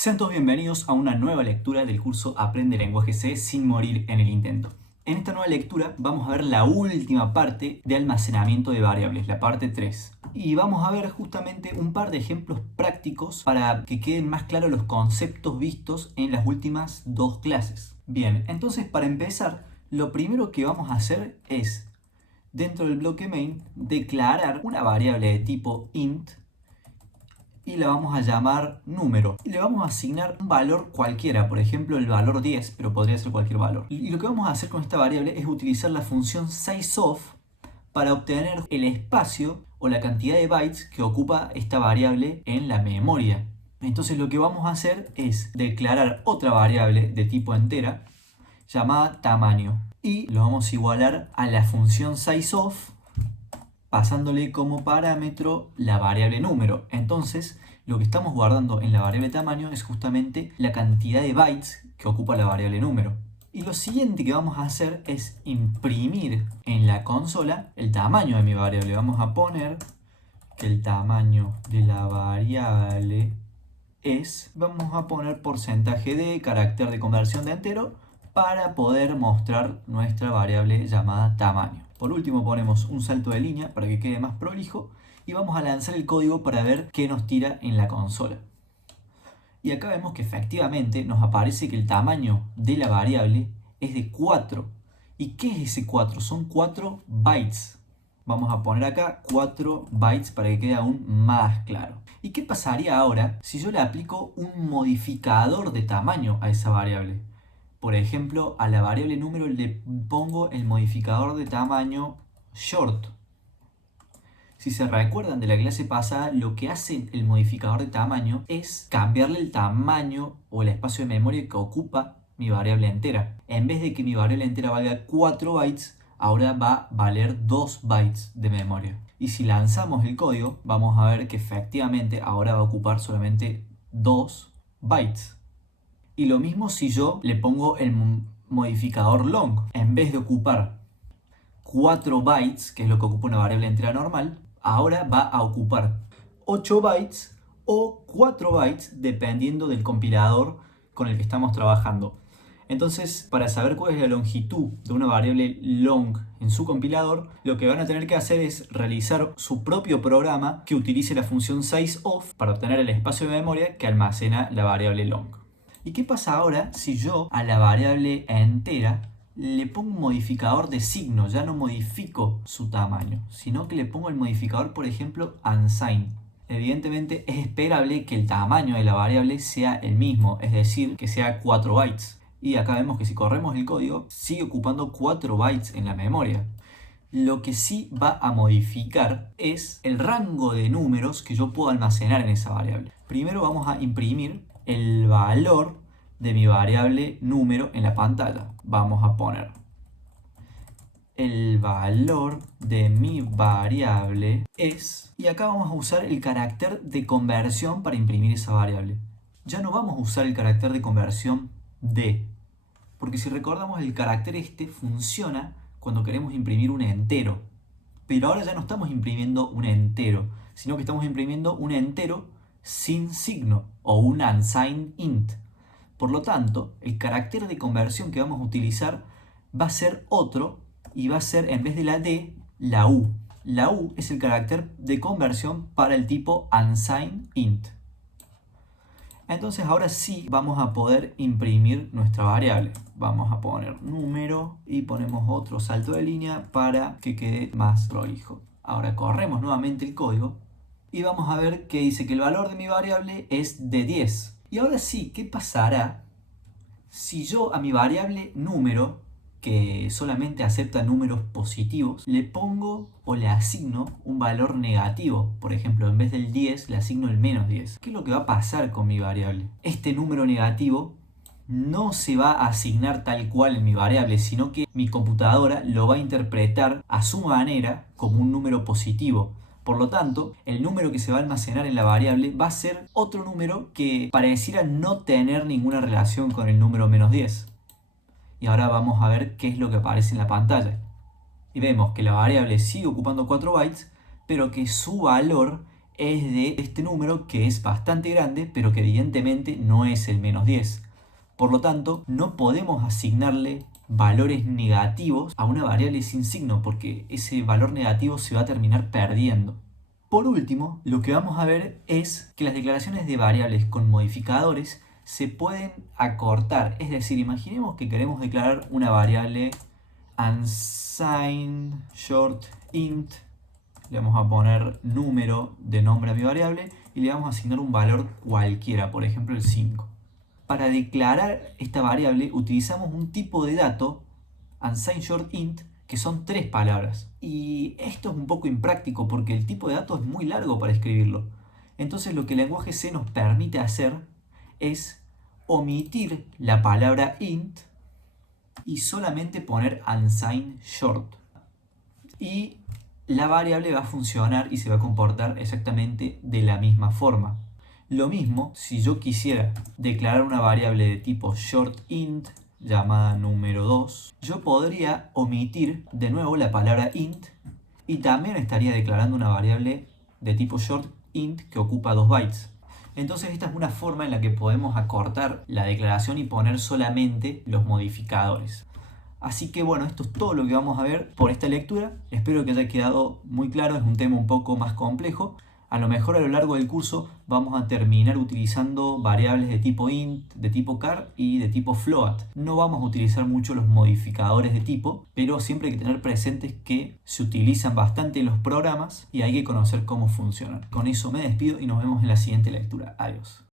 Sean todos bienvenidos a una nueva lectura del curso Aprende Lenguaje C sin morir en el intento. En esta nueva lectura vamos a ver la última parte de almacenamiento de variables, la parte 3. Y vamos a ver justamente un par de ejemplos prácticos para que queden más claros los conceptos vistos en las últimas dos clases. Bien, entonces para empezar, lo primero que vamos a hacer es, dentro del bloque main, declarar una variable de tipo int y la vamos a llamar número. Y le vamos a asignar un valor cualquiera, por ejemplo el valor 10, pero podría ser cualquier valor. Y lo que vamos a hacer con esta variable es utilizar la función sizeOf para obtener el espacio o la cantidad de bytes que ocupa esta variable en la memoria. Entonces lo que vamos a hacer es declarar otra variable de tipo entera llamada tamaño. Y lo vamos a igualar a la función sizeOf pasándole como parámetro la variable número. Entonces, lo que estamos guardando en la variable tamaño es justamente la cantidad de bytes que ocupa la variable número. Y lo siguiente que vamos a hacer es imprimir en la consola el tamaño de mi variable. Vamos a poner que el tamaño de la variable es, vamos a poner porcentaje de carácter de conversión de entero para poder mostrar nuestra variable llamada tamaño. Por último ponemos un salto de línea para que quede más prolijo y vamos a lanzar el código para ver qué nos tira en la consola. Y acá vemos que efectivamente nos aparece que el tamaño de la variable es de 4. ¿Y qué es ese 4? Son 4 bytes. Vamos a poner acá 4 bytes para que quede aún más claro. ¿Y qué pasaría ahora si yo le aplico un modificador de tamaño a esa variable? Por ejemplo, a la variable número le pongo el modificador de tamaño short. Si se recuerdan de la clase pasada, lo que hace el modificador de tamaño es cambiarle el tamaño o el espacio de memoria que ocupa mi variable entera. En vez de que mi variable entera valga 4 bytes, ahora va a valer 2 bytes de memoria. Y si lanzamos el código, vamos a ver que efectivamente ahora va a ocupar solamente 2 bytes. Y lo mismo si yo le pongo el modificador long. En vez de ocupar 4 bytes, que es lo que ocupa una variable entera normal, ahora va a ocupar 8 bytes o 4 bytes dependiendo del compilador con el que estamos trabajando. Entonces, para saber cuál es la longitud de una variable long en su compilador, lo que van a tener que hacer es realizar su propio programa que utilice la función sizeOf para obtener el espacio de memoria que almacena la variable long. ¿Y qué pasa ahora si yo a la variable entera le pongo un modificador de signo? Ya no modifico su tamaño, sino que le pongo el modificador, por ejemplo, unsigned. Evidentemente es esperable que el tamaño de la variable sea el mismo, es decir, que sea 4 bytes. Y acá vemos que si corremos el código, sigue ocupando 4 bytes en la memoria. Lo que sí va a modificar es el rango de números que yo puedo almacenar en esa variable. Primero vamos a imprimir el valor de mi variable número en la pantalla. Vamos a poner el valor de mi variable es, y acá vamos a usar el carácter de conversión para imprimir esa variable. Ya no vamos a usar el carácter de conversión de, porque si recordamos el carácter este funciona cuando queremos imprimir un entero. Pero ahora ya no estamos imprimiendo un entero, sino que estamos imprimiendo un entero sin signo o un unsigned int. Por lo tanto, el carácter de conversión que vamos a utilizar va a ser otro y va a ser, en vez de la D, la U. La U es el carácter de conversión para el tipo unsigned int. Entonces ahora sí vamos a poder imprimir nuestra variable. Vamos a poner número y ponemos otro salto de línea para que quede más prolijo. Ahora corremos nuevamente el código y vamos a ver que dice que el valor de mi variable es de 10. Y ahora sí, ¿qué pasará si yo a mi variable número, que solamente acepta números positivos, le pongo o le asigno un valor negativo? Por ejemplo, en vez del 10 le asigno el menos 10. ¿Qué es lo que va a pasar con mi variable? Este número negativo no se va a asignar tal cual en mi variable, sino que mi computadora lo va a interpretar a su manera como un número positivo. Por lo tanto, el número que se va a almacenar en la variable va a ser otro número que pareciera no tener ninguna relación con el número menos 10. Y ahora vamos a ver qué es lo que aparece en la pantalla. Y vemos que la variable sigue ocupando 4 bytes, pero que su valor es de este número que es bastante grande, pero que evidentemente no es el -10. Por lo tanto, no podemos asignarle valores negativos a una variable sin signo, porque ese valor negativo se va a terminar perdiendo. Por último, lo que vamos a ver es que las declaraciones de variables con modificadores se pueden acortar. Es decir, imaginemos que queremos declarar una variable unsigned short int. Le vamos a poner número de nombre a mi variable y le vamos a asignar un valor cualquiera, por ejemplo el 5. Para declarar esta variable utilizamos un tipo de dato, unsigned short int, que son 3 palabras. Y esto es un poco impráctico porque el tipo de dato es muy largo para escribirlo. Entonces lo que el lenguaje C nos permite hacer es omitir la palabra int y solamente poner unsigned short. Y la variable va a funcionar y se va a comportar exactamente de la misma forma. Lo mismo si yo quisiera declarar una variable de tipo shortInt llamada número 2, yo podría omitir de nuevo la palabra int y también estaría declarando una variable de tipo shortInt que ocupa 2 bytes. Entonces esta es una forma en la que podemos acortar la declaración y poner solamente los modificadores. Así que bueno, esto es todo lo que vamos a ver por esta lectura. Espero que haya quedado muy claro, es un tema un poco más complejo. A lo mejor a lo largo del curso vamos a terminar utilizando variables de tipo int, de tipo char y de tipo float. No vamos a utilizar mucho los modificadores de tipo, pero siempre hay que tener presentes que se utilizan bastante en los programas y hay que conocer cómo funcionan. Con eso me despido y nos vemos en la siguiente lectura. Adiós.